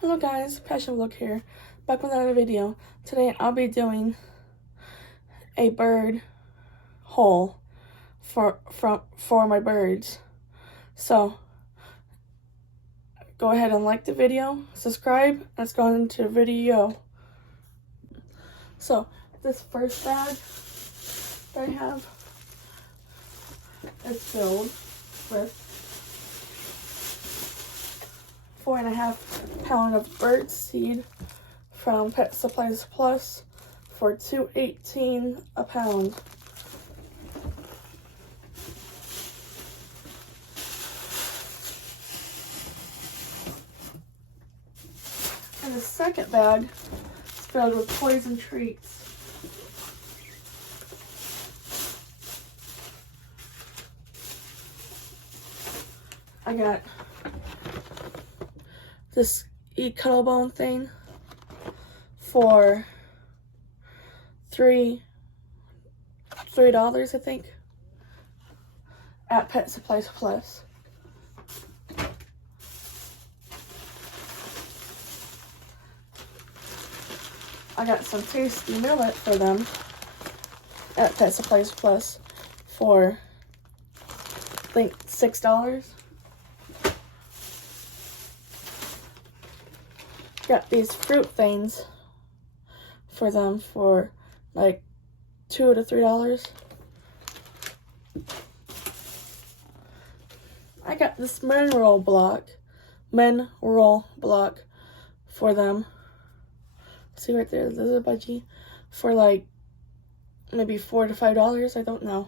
Hello guys, Passion Look here, back with another video. Today I'll be doing a bird hole for my birds. So go ahead and like the video, subscribe. Let's go into the video. So this first bag that I have is filled with 4.5 pounds of bird seed from Pet Supplies Plus for $2.18 a pound. And the second bag is filled with toys and treats. I got this Eat Cuttlebone thing for $3 I think, at Pet Supplies Plus. I got some tasty millet for them at Pet Supplies Plus for I think $6. Got these fruit things for them for like $2 to $3. I got this mineral block for them. See right there, this is a budgie for like maybe $4 to $5. I don't know.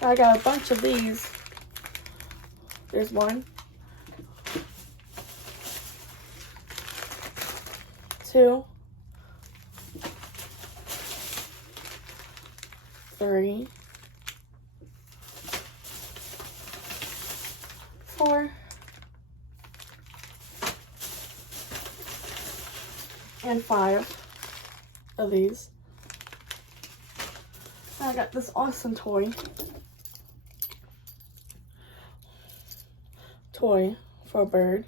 I got a bunch of these. There's 1, 2, 3, 4, and 5 of these. I got this awesome toy for a bird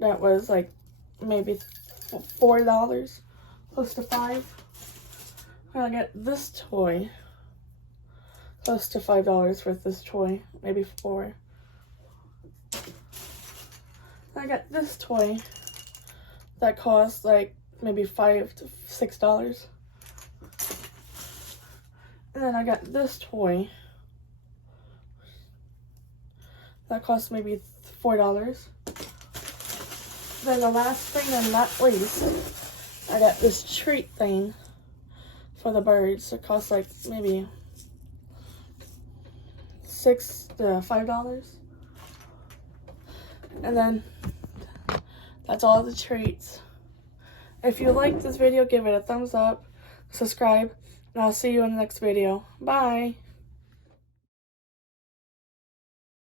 that was like maybe $4, close to $5. I got this toy close to $5 for this toy, maybe $4. I got this toy that cost like maybe $5 to $6. And then I got this toy that cost maybe $4. Then the last thing and not least, I got this treat thing for the birds. It costs like maybe $6 to $5. And then that's all the treats. If you liked this video, give it a thumbs up, subscribe, and I'll see you in the next video. Bye!